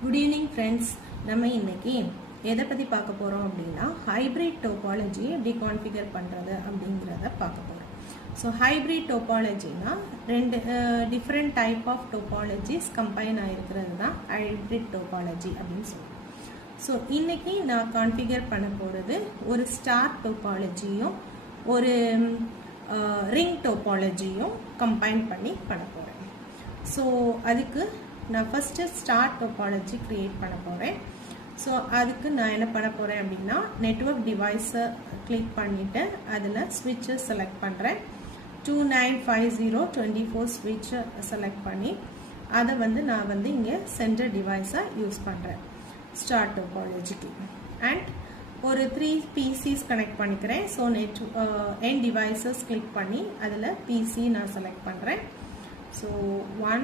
Good evening friends. நம்ம இன்னைக்கு எதை பத்தி பார்க்க போறோம் அப்படினா ஹைபிரிட் டோபாலஜி எப்படி கான்ஃபிகர் பண்றது அப்படிங்கறத பார்க்க போறோம். So hybrid topology னா ரெண்டு different type of topologies combine ஆயிருக்கிறது தான் hybrid topology அப்படினு சொல்றோம். So இன்னைக்கு நான் கான்ஃபிகர் பண்ண போறது ஒரு ஸ்டார் டோபாலஜியும் ஒரு ரிங் டோபாலஜியும் கம்பைன் பண்ணி பண்ண போறேன். So அதுக்கு நான் first ஸ்டார் டோபாலஜி கிரியேட் பண்ண போறேன். So அதுக்கு நான் என்ன பண்ண போறேன் அப்படினா நெட்வொர்க் டிவைஸை கிளிக் பண்ணிட்டு அதுல ஸ்விட்சை செலக்ட் பண்றேன். 295024 ஸ்விட்ச் செலக்ட் பண்ணி அதை நான் இங்க சென்டர் டிவைஸா யூஸ் பண்றேன் ஸ்டார் டோபாலஜிக்கு. அண்ட் ஒரு 3 PCs கனெக்ட் பண்ணிக்கிறேன். ஸோ என் டிவைசஸ் கிளிக் பண்ணி அதில் PC நான் செலக்ட் பண்ணுறேன். ஸோ 1